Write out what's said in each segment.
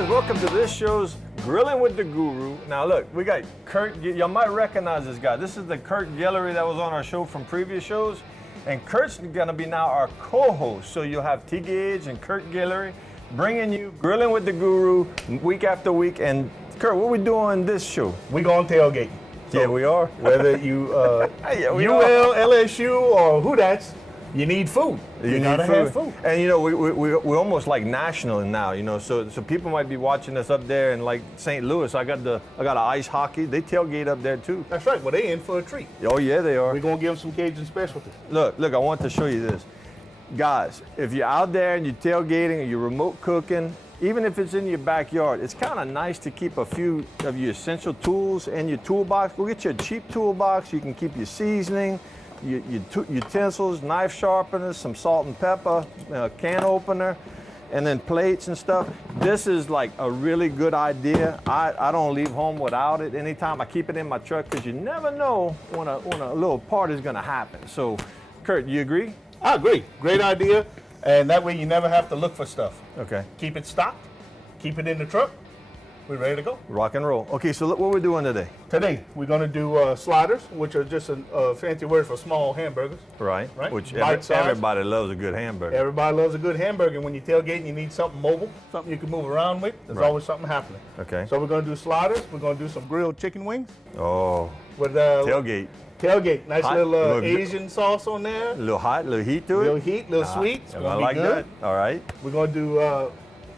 guys, welcome to this show's Grilling with the Guru. Now look, we got Kurt, y'all might recognize this guy. This is the Kurt Guillory that was on our show from previous shows. And Kurt's gonna be now our co-host. So you'll have T. Gage and Kurt Guillory bringing you Grilling with the Guru week after week. And Kurt, what we doing this show? We going tailgating. So, yeah, we are. Whether you yeah, we UL, are. LSU, or who that's, you need food. You gotta have food. And you know, we're almost like national now, you know, so people might be watching us up there in like St. Louis. I got an ice hockey. They tailgate up there too. That's right. Well, they in for a treat. Oh yeah, they are. We're gonna give them some Cajun specialty. Look, I want to show you this. Guys, if you're out there and you're tailgating or you're remote cooking, even if it's in your backyard, it's kind of nice to keep a few of your essential tools in your toolbox. Go get you a cheap toolbox. You can keep your seasoning, your utensils, knife sharpeners, some salt and pepper, can opener, and then plates and stuff. This is like a really good idea. I don't leave home without it anytime. I keep it in my truck because you never know when a little party is gonna happen. So, Kurt, you agree? I agree. Great idea. And that way you never have to look for stuff. Okay. Keep it stocked, keep it in the truck. We're ready to go. Rock and roll. Okay, so look what we're doing today. Today, we're gonna do sliders, which are just a fancy word for small hamburgers. Right. Right. Which Bite-sized. everybody loves a good hamburger. Everybody loves a good hamburger. And when you're tailgating, you need something mobile, something you can move around with. There's Right. always something happening. Okay. So we're gonna do sliders. We're gonna do some grilled chicken wings. Oh, With tailgate. Tailgate, nice Hot, little little Asian sauce on there. A little hot, a little heat to it. Little heat, little sweet. It's I gonna like be good. that. All right. We're gonna do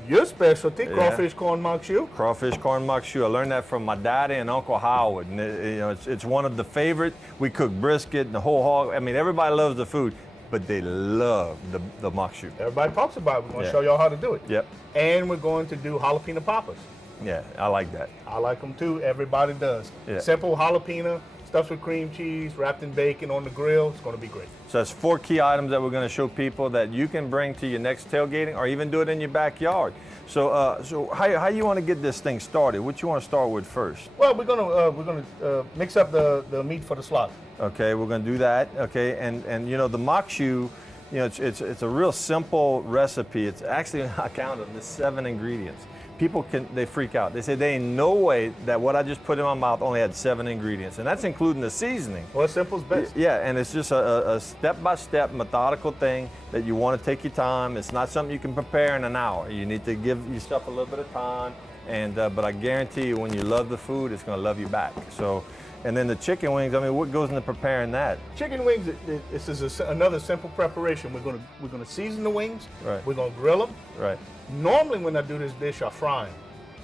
your specialty, crawfish corn mac choux. Crawfish corn mac choux. I learned that from my daddy and Uncle Howard. And it's one of the favorite. We cook brisket and the whole hog. I mean, everybody loves the food, but they love the mac choux. Everybody talks about it. We're gonna show y'all how to do it. Yep. And we're going to do jalapeno poppers. Yeah, I like that. I like them too. Everybody does. Yeah. Simple jalapeno, stuffed with cream cheese, wrapped in bacon on the grill. It's gonna be great. So that's 4 key items that we're going to show people that you can bring to your next tailgating, or even do it in your backyard. So how you want to get this thing started? What you want to start with first? Well, we're gonna mix up the meat for the slaughter. Okay, we're going to do that. Okay, and you know the mac choux, you know it's a real simple recipe. It's actually, I counted them, there's 7 ingredients. People they freak out. They say there ain't no way that what I just put in my mouth only had 7 ingredients, and that's including the seasoning. Well, simple is best. Yeah, and it's just a step-by-step methodical thing that you want to take your time. It's not something you can prepare in an hour. You need to give yourself a little bit of time, and but I guarantee you, when you love the food, it's going to love you back. So, and then the chicken wings. I mean, what goes into preparing that? Chicken wings. This is another simple preparation. We're gonna season the wings. Right. We're gonna grill them. Right. Normally, when I do this dish, I fry them,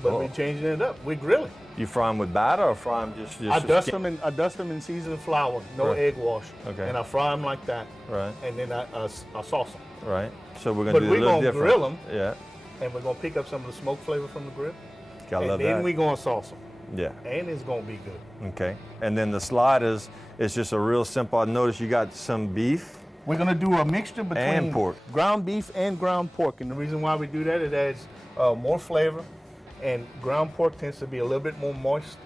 but we're changing it up. We're grilling. You fry them with batter or fry them just? I dust them in seasoned flour, no Right. egg wash. Okay. And I fry them like that. Right. And then I sauce them. Right. So we're gonna But do we're a little gonna different. grill 'em. Yeah. And we're gonna pick up some of the smoke flavor from the grill. Gotta and love then that. we're gonna sauce them. Yeah. And it's gonna be good. Okay. And then the sliders is just a real simple. I noticed you got some beef. We're gonna do a mixture between And pork. ground beef and ground pork. And the reason why we do that, it adds more flavor. And ground pork tends to be a little bit more moist.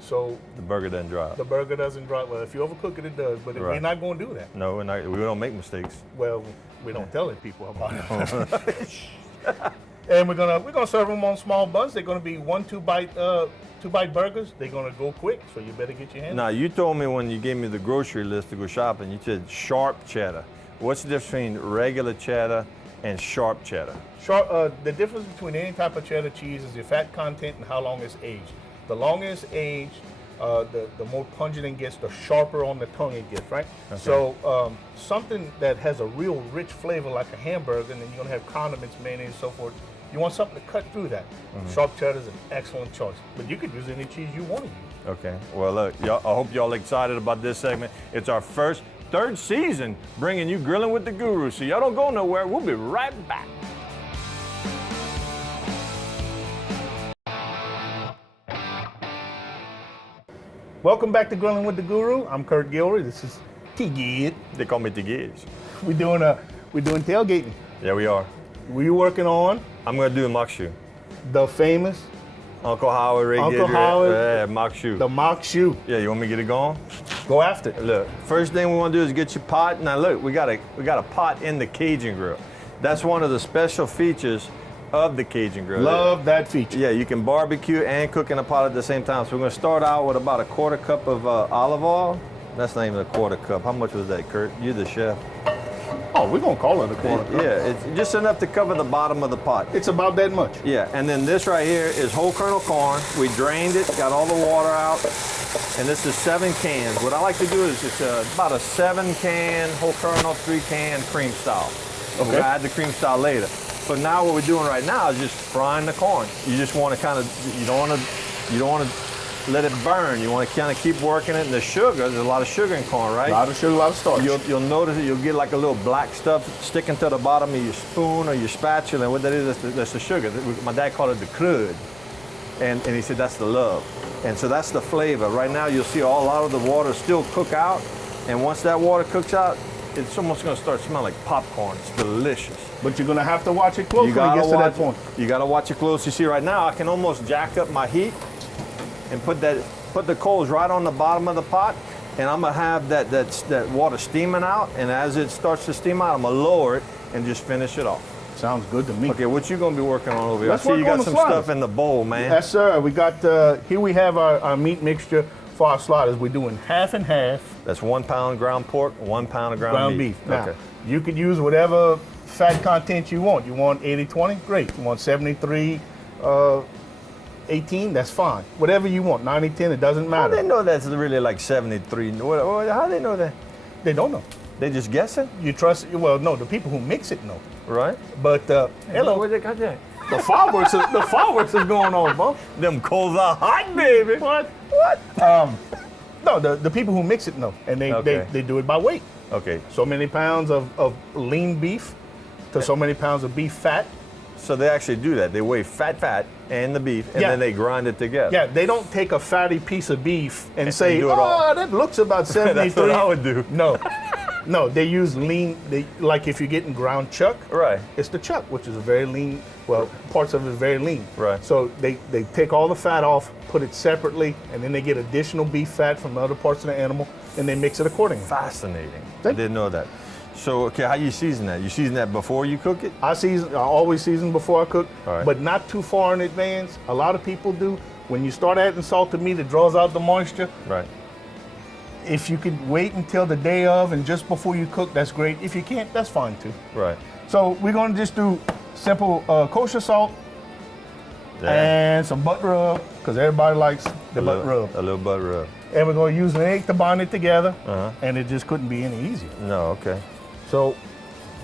So The burger doesn't dry the up. burger doesn't dry. Well, if you overcook it, it does. But we're Right. not gonna do that. No, we don't make mistakes. Well, we don't tell it people about it. And we're gonna serve them on small buns. They're gonna be 2 bite burgers. They're gonna go quick, so you better get your hands. Now, you told me when you gave me the grocery list to go shopping, you said sharp cheddar. What's the difference between regular cheddar and sharp cheddar? The difference between any type of cheddar cheese is your fat content and how long it's aged. The longer it's aged, the more pungent it gets, the sharper on the tongue it gets, right? Okay. So something that has a real rich flavor like a hamburger, and then you're gonna have condiments, mayonnaise, and so forth. You want something to cut through that. Sharp cheddar is an excellent choice, but you could use any cheese you want to use. Okay. Well, look, y'all, I hope y'all excited about this segment. It's our third season bringing you Grilling with the Guru. So y'all don't go nowhere. We'll be right back. Welcome back to Grilling with the Guru. I'm Kurt Guillory. This is T-Gid. They call me Tigage. We're doing tailgating. Yeah, we are. We're working on I'm gonna do a mac choux. the famous Uncle Howard, Ray Uncle Gidry, Howard. yeah, mac choux. the mac choux. Yeah, you want me to get it going? Go after it. Look, first thing we want to do is get your pot. Now look, we got a pot in the Cajun grill. That's one of the special features of the Cajun grill. Love that feature. Yeah, you can barbecue and cook in a pot at the same time. So we're gonna start out with about a quarter cup of olive oil. That's not even a quarter cup. How much was that, Kurt? You're the chef. Oh, we're gonna call it a quarter cup. Yeah, it's just enough to cover the bottom of the pot. It's about that much. Yeah, and then this right here is whole kernel corn. We drained it, got all the water out, and this is 7 cans. What I like to do is just about a 7-can whole kernel, 3-can cream style. Okay. We'll add the cream style later. So now what we're doing right now is just frying the corn. You just want to kind of, you don't want to let it burn. You want to kind of keep working it. And the sugar, there's a lot of sugar in corn, right? A lot of sugar, a lot of starch. You'll notice that you'll get like a little black stuff sticking to the bottom of your spoon or your spatula. And what that is, that's the sugar. My dad called it the crud. And he said that's the love. And so that's the flavor. Right now you'll see a lot of the water still cook out. And once that water cooks out, it's almost going to start smelling like popcorn. It's delicious. But you're going to have to watch it closely when it gets to that point. You got to watch it close. You see right now I can almost jack up my heat and put the coals right on the bottom of the pot, and I'm gonna have that water steaming out, and as it starts to steam out, I'm gonna lower it and just finish it off. Sounds good to me. Okay, what you gonna be working on over here? Let's I see you work on got the some sliders. stuff in the bowl, man. Yes, sir. We got, here we have our meat mixture for our sliders. We're doing half and half. That's 1 pound ground pork, 1 pound of ground beef. Now, Okay. you could use whatever fat content you want. You want 80-20? Great. You want 73, 18? That's fine. Whatever you want. 90-10, it doesn't How matter. they know that's really like 73? How they know that? They don't know. They just guessing, You trust, well, no, the people who mix it know. right? But, hello, Where they got that? the fireworks is going on, bro. Them coals are hot, baby. What? No, the people who mix it know, and Okay. they do it by weight. Okay, So many pounds of lean beef to so many pounds of beef fat. so they actually do that. They weigh fat and the beef, and Yeah. then they grind it together. Yeah, they don't take a fatty piece of beef and say, do it all. oh, that looks about 73. That's what I would do. No, they use lean. Like if you're getting ground chuck, Right. it's the chuck, which is a very lean, well, parts of it is very lean. Right. So they take all the fat off, put it separately, and then they get additional beef fat from other parts of the animal, and they mix it accordingly. Fascinating. I Thank didn't know that. So, okay, how you season that? You season that before you cook it? I always season before I cook, All right. but not too far in advance. A lot of people do. When you start adding salt to meat, it draws out the moisture. Right. If you could wait until the day of and just before you cook, that's great. If you can't, that's fine too. Right. So we're gonna just do simple kosher salt and some butt rub, because everybody likes the butt rub. A little butt rub. And we're gonna use an egg to bind it together, Uh-huh. and it just couldn't be any easier. No, okay. So,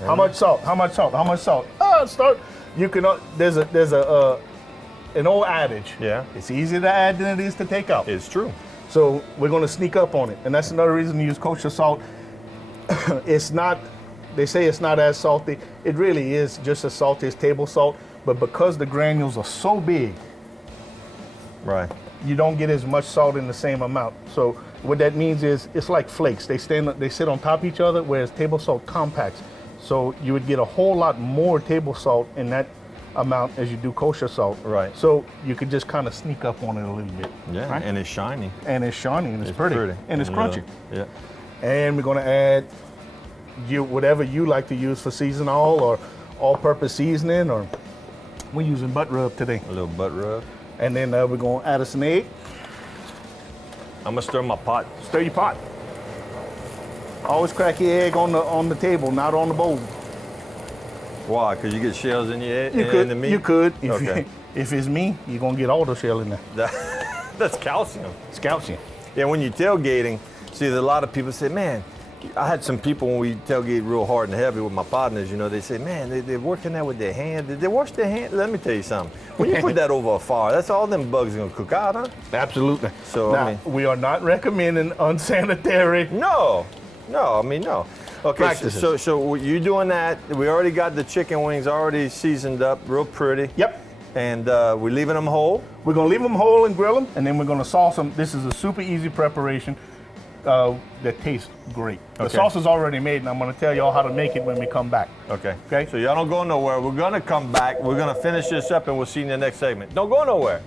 how much salt? How much salt? How much salt? Start. You can. There's an old adage. Yeah. It's easier to add than it is to take out. It's true. So we're gonna sneak up on it, and that's another reason to use kosher salt. It's not. They say it's not as salty. It really is just as salty as table salt, but because the granules are so big, Right. you don't get as much salt in the same amount. So what that means is it's like flakes. They sit on top of each other, whereas table salt compacts. So you would get a whole lot more table salt in that amount as you do kosher salt. Right. So you could just kind of sneak up on it a little bit. Yeah, Right? and it's shiny. And it's shiny and it's pretty. And it's crunchy. Yeah. And we're gonna add whatever you like to use for seasoning or all-purpose seasoning, or we're using butt rub today. A little butt rub. And then we're gonna add us an egg. I'm gonna stir my pot. Stir your pot. Always crack your egg on the table, not on the bowl. Why? Because you get shells in your You could. in the meat? You could. Okay. If it's me, you're gonna get all the shell in there. That's calcium. It's calcium. Yeah, when you're tailgating, see, there's a lot of people say, man, I had some people when we tailgate real hard and heavy with my partners, you know, they say, man, they're working that with their hand. Did they wash their hand? Let me tell you something. When you put that over a fire, that's all them bugs are gonna cook out, huh? Absolutely. So, now, I mean- we are not recommending unsanitary. No, no. Okay, Practices. so you're doing that. We already got the chicken wings already seasoned up, real pretty. Yep. And we're leaving them whole. We're gonna leave them whole and grill them, and then we're gonna sauce them. This is a super easy preparation that tastes great. The Okay. sauce is already made, and I'm gonna tell y'all how to make it when we come back. Okay. Okay. So y'all don't go nowhere. We're gonna come back. We're gonna finish this up, and we'll see you in the next segment. Don't go nowhere.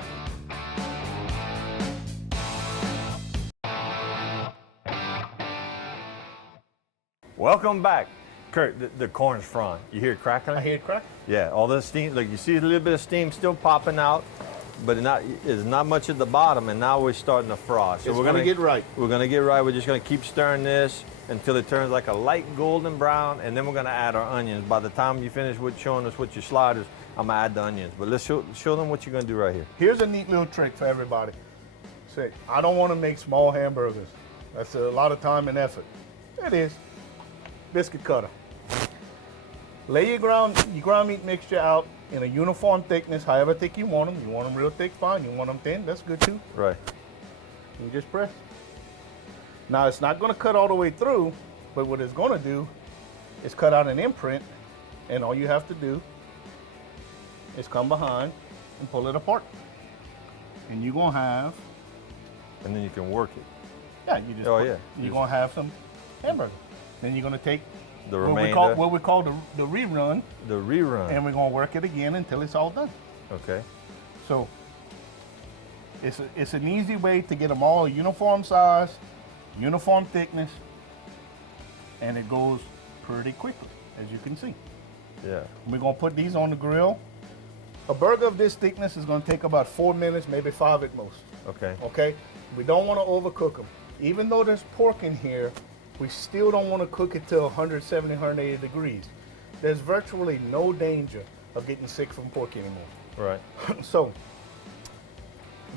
Welcome back. Kurt, the corn's frying. You hear it crackling? I hear it crack. Yeah, all the steam. Like you see a little bit of steam still popping out, but it's not much at the bottom. And now we're starting to fry. So It's we're gonna get right. We're gonna get right. We're just gonna keep stirring this until it turns like a light golden brown, and then we're gonna add our onions. By the time you finish with showing us what your sliders, I'm gonna add the onions. But let's show them what you're gonna do right here. Here's a neat little trick for everybody. Say, I don't want to make small hamburgers. That's a lot of time and effort. It is. Biscuit cutter. Lay your ground meat mixture out in a uniform thickness, however thick you want them. You want them real thick, fine. You want them thin, that's good too. Right. You just press. Now it's not going to cut all the way through, but what it's going to do is cut out an imprint, and all you have to do is come behind and pull it apart. And you're going to have, And then you can work it. yeah, you just, you're going to have some hamburger. Then you're going to take The remainder. what we call the rerun, The rerun. and we're going to work it again until it's all done. Okay. So it's an easy way to get them all uniform size, uniform thickness, and it goes pretty quickly, as you can see. Yeah. We're gonna put these on the grill. A burger of this thickness is gonna take about 4 minutes, maybe 5 at most. Okay. Okay? We don't wanna overcook them. Even though there's pork in here, we still don't wanna cook it to 170, 180 degrees. There's virtually no danger of getting sick from pork anymore. Right. So,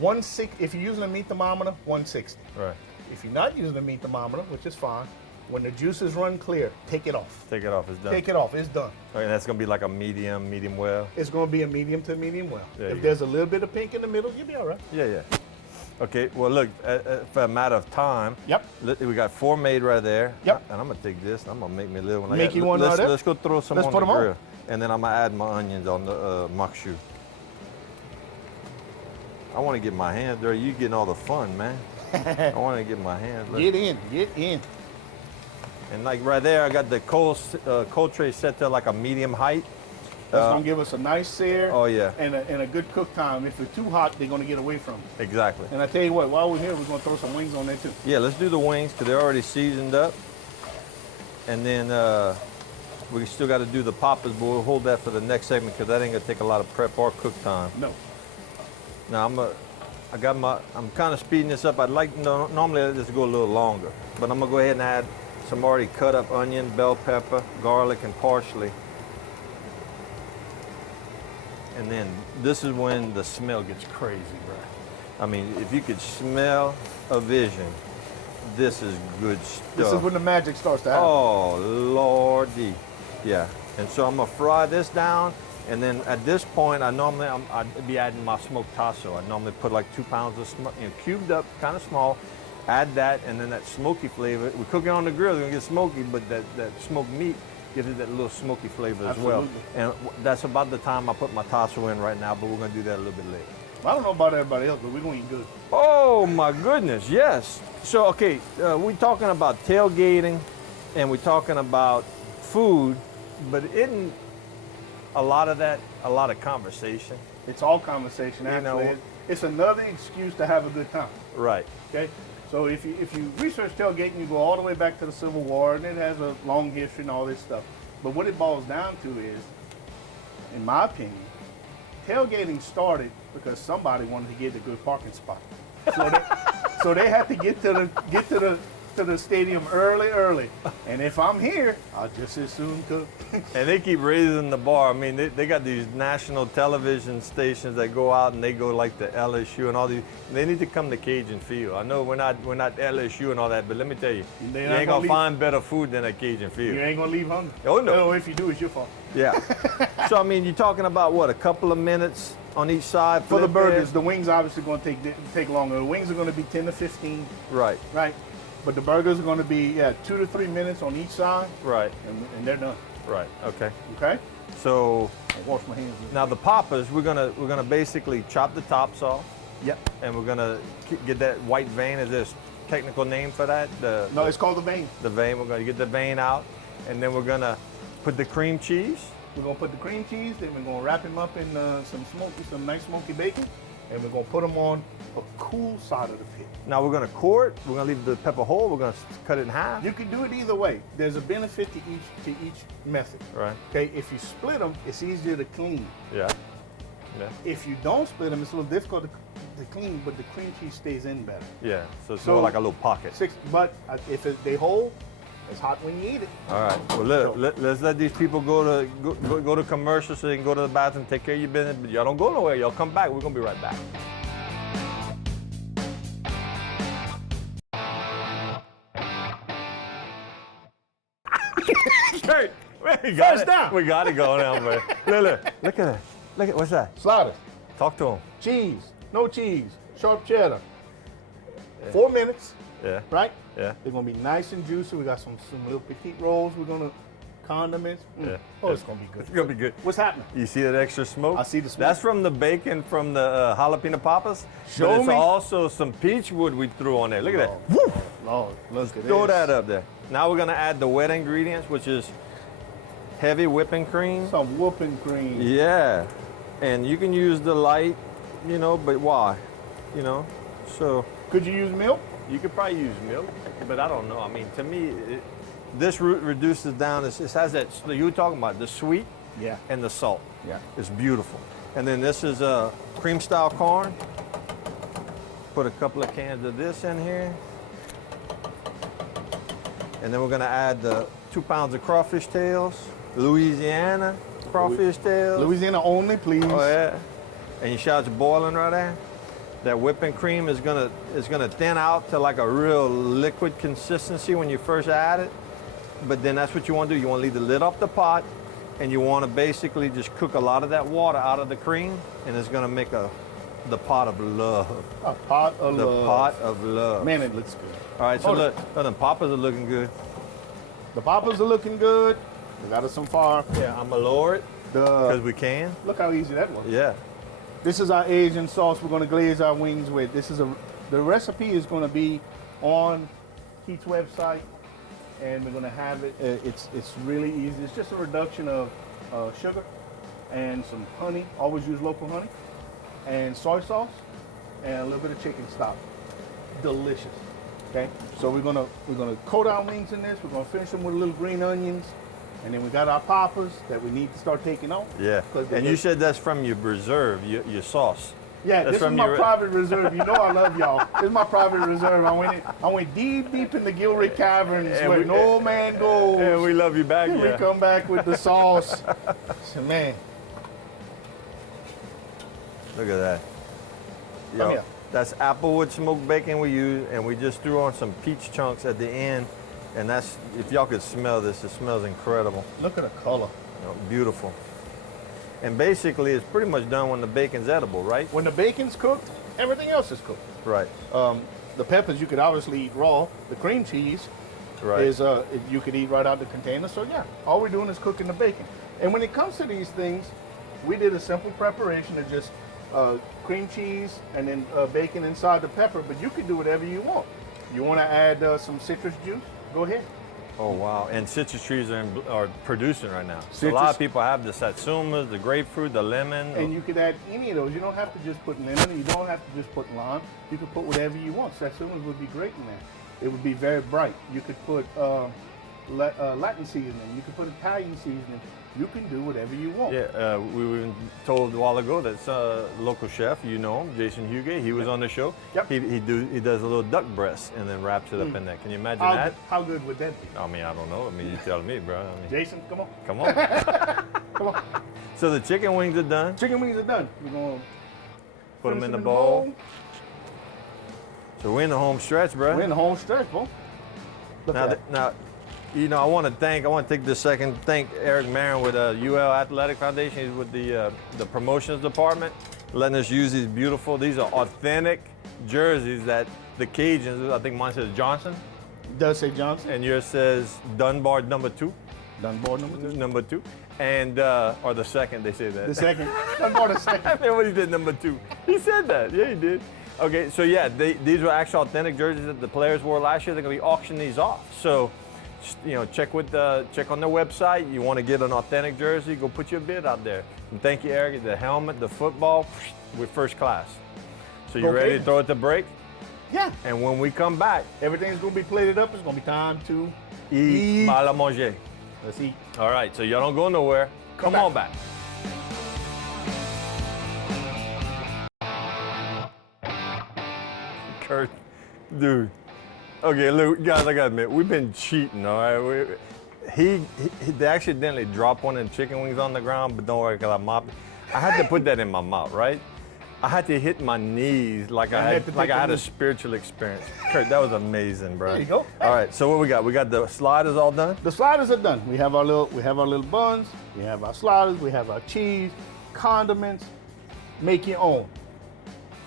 if you're using a meat thermometer, 160. Right. If you're not using a meat thermometer, which is fine, when the juices run clear, take it off. Take it off. It's done. Take it off. It's done. Okay, that's gonna be like a medium well. It's going to be a medium to medium well. There you If there's a little bit of pink in the middle, you'll be all right. Yeah, yeah. Okay. Well, look. For a matter of time. Yep. We got 4 made right there. Yep. And I'm gonna take this. I'm gonna make me a little one. Make you one right there? Let's go throw some Let's on put the 'em on. grill, and then I'm gonna add my onions on the makshu. I want to get my hands dirty. You getting all the fun, man. I want to get my hands dirty. Get in. And like right there, I got the cold tray set to like a medium height. That's going to give us a nice sear. Oh yeah. And a good cook time. If it's too hot, they're going to get away from it. Exactly. And I tell you what, while we're here, we're going to throw some wings on there too. Yeah, let's do the wings because they're already seasoned up. And then we still got to do the poppers, but we'll hold that for the next segment because that ain't gonna take a lot of prep or cook time. No. Now I'm kind of speeding this up. I'd like normally let this go a little longer, but I'm gonna go ahead and add some already cut up onion, bell pepper, garlic, and parsley. And then this is when the smell gets crazy, bro. I mean, if you could smell a vision, this is good stuff. This is when the magic starts to happen. Oh, Lordy. Yeah. And so I'm gonna fry this down, and then at this point, I'd be adding my smoked tasso. I normally put like 2 pounds of cubed up, kind of small. Add that, and then that smoky flavor. We're cooking on the grill, it's gonna get smoky, but that smoked meat gives it that little smoky flavor as well. And that's about the time I put my tasso in right now, but we're gonna do that a little bit later. I don't know about everybody else, but we're going to eat good. Oh my goodness, yes. So, okay, we're talking about tailgating and we're talking about food, but isn't a lot of that a lot of conversation? It's all conversation, actually. know, It's another excuse to have a good time. Right. Okay? So if you research tailgating, you go all the way back to the Civil War, and it has a long history and all this stuff. But what it boils down to is, in my opinion, tailgating started because somebody wanted to get a good parking spot. So they had to get to the stadium early. And if I'm here, I'll just as soon cook. And they keep raising the bar. I mean, they got these national television stations that go out and they go like the LSU and all these. They need to come to Cajun Field. I know we're not LSU and all that, but let me tell you, you ain't gonna find better food than at Cajun Field. You ain't gonna leave hungry. Oh no. No, if you do, it's your fault. Yeah. So I mean, you're talking about what, a couple of minutes on each side For the flip burgers, it? the wings obviously going to take longer. The wings are going to be 10 to 15. Right. Right. But the burgers are going to be 2 to 3 minutes on each side. Right. And they're done. Right. Okay. Okay. So I'll wash my hands. now the poppers, we're gonna basically chop the tops off. Yep. And we're gonna get that white vein. Is there a technical name for that? No, it's called the vein. The vein. We're gonna get the vein out, and then we're gonna put the cream cheese. We're going to put the cream cheese, then we're going to wrap him up in some nice smoky bacon. and we're gonna put them on a cool side of the pit. Now we're gonna core it. We're gonna leave the pepper whole. We're gonna cut it in half. You can do it either way. There's a benefit to each method. Right. Okay, if you split them, it's easier to clean. Yeah. Yeah. If you don't split them, it's a little difficult to clean, but the cream cheese stays in better. Yeah. So it's more like a little pocket. But if they hold, it's hot when you eat it. All right. Well, let's let these people go to commercial so they can go to the bathroom, take care of your business. But y'all don't go nowhere. Y'all come back. We're gonna be right back. Hey, we got First it. down. We got it going on, man. Look at that. Look at what's that? Sliders, Talk to him. cheese, no cheese, sharp cheddar. 4 minutes, Yeah. right? Yeah. They're gonna be nice and juicy. We got some little petite rolls. We're gonna condiments. Yeah. Oh, it's gonna be good. It's gonna be good. What's happening? You see that extra smoke? I see the smoke. That's from the bacon from the jalapeno poppers. Show but it's me. also some peach wood we threw on there. Look at that. Woo! Lord, look at Throw this. that up there. Now we're gonna add the wet ingredients, which is heavy whipping cream. Some whooping cream. Yeah. And you can use the light, but why? So Could you use milk? you could probably use milk, but I don't know. I mean, to me, this reduces down. It has that you were talking about the sweet Yeah. and the salt. Yeah. It's beautiful. And then this is cream style corn. Put a couple of cans of this in here. And then we're gonna add the 2 pounds of crawfish tails, Louisiana crawfish tails. Louisiana only, please. Oh yeah. And you see how it's boiling right there? That whipping cream is gonna thin out to like a real liquid consistency when you first add it. But then that's what you want to do. You want to leave the lid off the pot, and you want to basically just cook a lot of that water out of the cream, and it's gonna make the pot of love. A pot of The love. pot of love. Man, it looks good. All right, so Hold look, the poppers are looking good. The poppers are looking good. We got us some far. Yeah, I'm gonna lower it because we can. Look how easy that was. Yeah. This is our Asian sauce we're going to glaze our wings with. The recipe is going to be on Keith's website, and we're going to have it. It's really easy. It's just a reduction of sugar and some honey. Always use local honey, and soy sauce, and a little bit of chicken stock. Delicious. Okay, so we're gonna coat our wings in this. We're gonna finish them with a little green onions, and then we got our poppers that we need to start taking on. Yeah. And you said that's from your reserve, your sauce. Yeah, That's this is from my your- private reserve. You know I love y'all. This is my private reserve. I went deep in the Gilroy caverns And where we- no man goes. And we love you back. We Yeah. come back with the sauce. So, man, Look at that. Come Yo, here. that's applewood smoked bacon we use, and we just threw on some peach chunks at the end. And that's, if y'all could smell this, it smells incredible. look at the color. Beautiful. And basically, it's pretty much done when the bacon's edible, right? When the bacon's cooked, everything else is cooked. Right. The peppers you could obviously eat raw. The cream cheese Right. is you could eat right out the container. So yeah, all we're doing is cooking the bacon. And when it comes to these things, we did a simple preparation of just cream cheese and then bacon inside the pepper. But you can do whatever you want. You want to add some citrus juice? Go ahead. Oh wow! And citrus trees are producing right now. So a Citrus- lot of people have the satsumas, the grapefruit, the lemon. And you could add any of those. You don't have to just put lemon. You don't have to just put lime. You could put whatever you want. Satsumas would be great in there. It would be very bright. You could put Latin seasoning. You could put Italian seasoning. You can do whatever you want. Yeah, we were told a while ago that local chef, you know him, Jason Hugate. He was on the show. Yep. He does a little duck breast and then wraps it up in there. Can you imagine that? How good would that be? I mean, I don't know. I mean, you tell me, bro. I mean, Jason, come on. come on. Come on. So the chicken wings are done. Chicken wings are done. We're going to Put them in the bowl. So we're in the home stretch, bro. We're in the home stretch, bro. Look Now, at that. now, I want to take this second to thank Eric Marin with UL Athletic Foundation. He's with the promotions department, letting us use these beautiful. These are authentic jerseys that the Cajuns. I think mine says Johnson, It does say Johnson. and yours says Dunbar #2. Dunbar number 2. #2, and or the second. They say that. The second. Dunbar the second. I remember when he did #2. He said that. Yeah, he did. Okay, so yeah, these were actual authentic jerseys that the players wore last year. They're gonna be auctioning these off. So, check on their website. You want to get an authentic jersey? Go put your bid out there. And thank you, Eric. The helmet, the football, we're first class. So you ready to cadence. throw it to break? Yeah. And when we come back, Everything's gonna be plated up. It's gonna be time to eat mal à manger. Let's eat. All right, so y'all don't go nowhere. Come on back. Kurt, dude. Okay, look, guys, I gotta admit, we've been cheating, all right? They accidentally dropped one of the chicken wings on the ground, but don't worry, because I mopped it. I had to put that in my mouth, right? I had to hit my knees like I had a spiritual experience. Kurt, that was amazing, bro. There you go. All right, so what we got? We got the sliders all done? The sliders are done. We have our little buns. We have our sliders. We have our cheese, condiments. Make your own.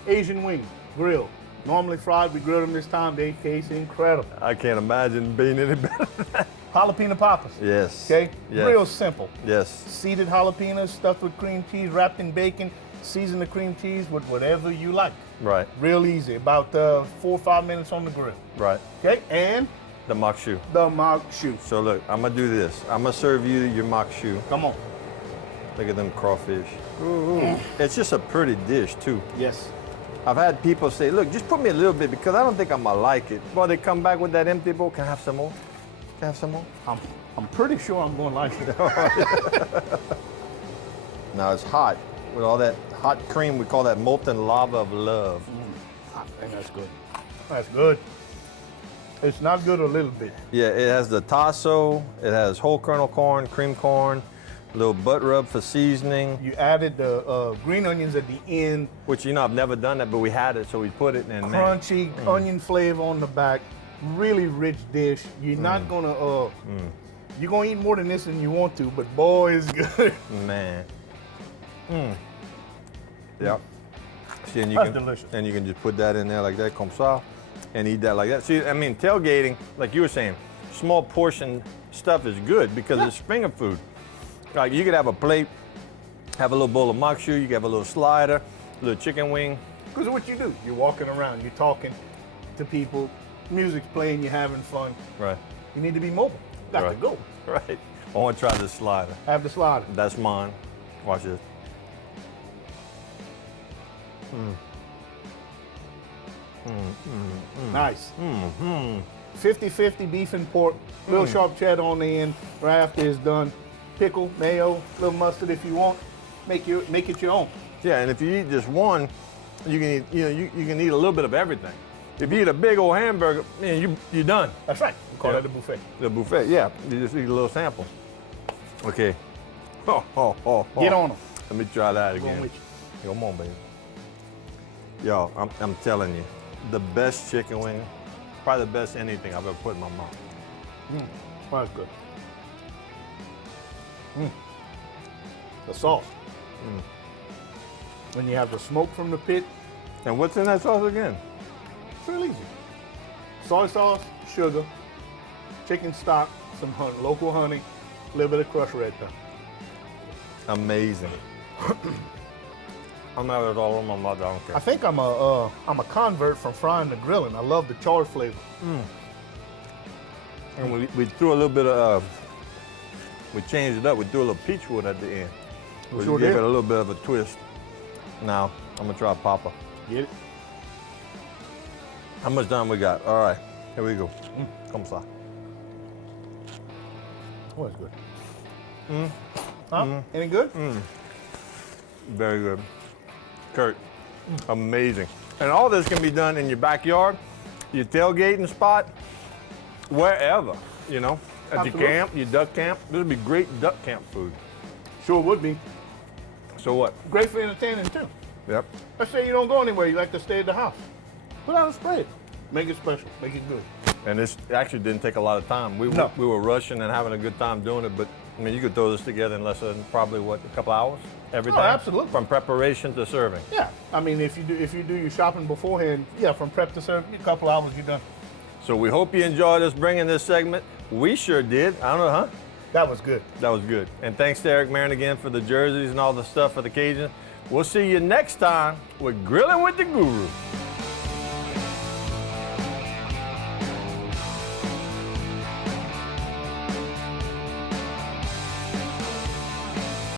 Asian wings, grilled. Normally fried. We grilled them this time. They taste incredible. I can't imagine being any better than that. Jalapeno poppers. Yes. Okay. Yes. Real simple. Yes. Seeded jalapenos stuffed with cream cheese, wrapped in bacon. Season the cream cheese with whatever you like. Right. Real easy. About 4 or 5 minutes on the grill. Right. Okay. And The mock shoe. the mock shoe. So look, I'm gonna do this. I'm gonna serve you your mock shoe. Come on. Look at them crawfish. Ooh. It's just a pretty dish too. Yes. I've had people say, look, just put me a little bit because I don't think I'm gonna like it. Well, they come back with that empty bowl. Can I have some more? Can I have some more? I'm pretty sure I'm going to like it. Now it's hot. With all that hot cream, we call that molten lava of love. And that's good. That's good. It's not good a little bit. Yeah, it has the tasso, it has whole kernel corn, cream corn, a little butt rub for seasoning, You added the green onions at the end, which, you know, I've never done that, but we had it, so we put it in. Man, crunchy onion flavor on the back. Really rich dish. You're not gonna you're gonna eat more than this than you want to, but boy, it's good. man. Yeah. See, and That's delicious. And you can just put that in there like that, comme ça, and eat that like that. See, I mean, tailgating, like you were saying, small portion stuff is good because it's finger food. Like you could have a plate, have a little bowl of mock shoe, you could have a little slider, a little chicken wing. Because what you do, you're walking around, you're talking to people, music's playing, you're having fun. Right. You need to be mobile. Got to Right. go. Right. I want to try this slider. Have the slider. That's mine. Watch this. Nice. 50-50 beef and pork. Little sharp cheddar on the end. Right after it's done. Pickle, mayo, little mustard if you want. Make it your own. Yeah, and if you eat just one, you can eat, you can eat a little bit of everything. If you eat a big old hamburger, man, you're done. That's right. We call Yeah. that a buffet. The buffet, yeah. You just eat a little sample. Okay. Get on them. Let me try that Going again. with Come on, baby. Yo, I'm telling you, the best chicken wing, probably the best anything I've ever put in my mouth. Oh, that's good. The sauce. When you have the smoke from the pit, And what's in that sauce again? it's real easy. Soy sauce, sugar, chicken stock, some honey, local honey, a little bit of crushed red pepper. Amazing. I'm not at all on my mouth, I don't care. I think I'm a convert from frying to grilling. I love the char flavor. And we threw a little bit of, we changed it up. We threw a little peach wood at the end. We sure gave did. it a little bit of a twist. Now, I'm gonna try Papa. Get it? How much time we got? All right, here we go. Come ça. Oh, it's good. Huh? Any good? Very good. Kurt, amazing. And all this can be done in your backyard, your tailgating spot, wherever, you know, at Absolutely. your camp, your duck camp. This would be great duck camp food. Sure would be. So what? Great for entertaining too. Yep. Let's say you don't go anywhere, you like to stay at the house. Put out a spread. Make it special. Make it good. And this actually didn't take a lot of time. We were rushing and having a good time doing it, but I mean, you could throw this together in less than probably what, a couple hours? Everything? absolutely. From preparation to serving. Yeah. I mean, if you do your shopping beforehand, yeah, from prep to serve, a couple hours you're done. So we hope you enjoyed us bringing this segment. We sure did. I don't know, huh? That was good. That was good. And thanks to Eric Marin again for the jerseys and all the stuff for the Cajuns. We'll see you next time with Grillin' with the Guru.